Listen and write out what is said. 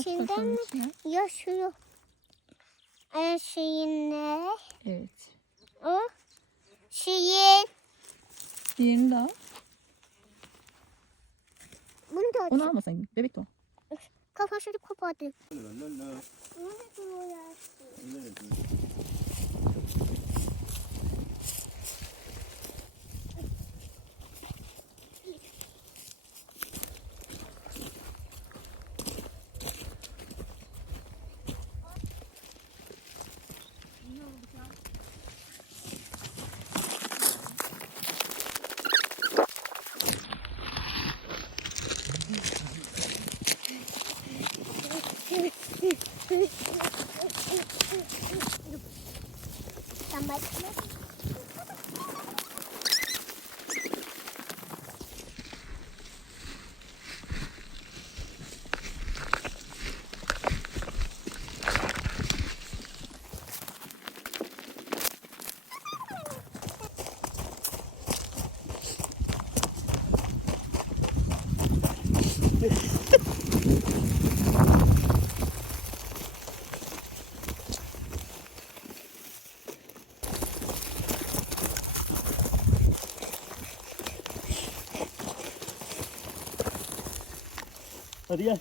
içinde bakalım mi içine. yaşıyor? Şeyinle. Evet. O şeyin. Diğerini de al. Bunu da Onu almasaydın. Bebek de o. kafasını kopardı. Sen başla. Hadi gel.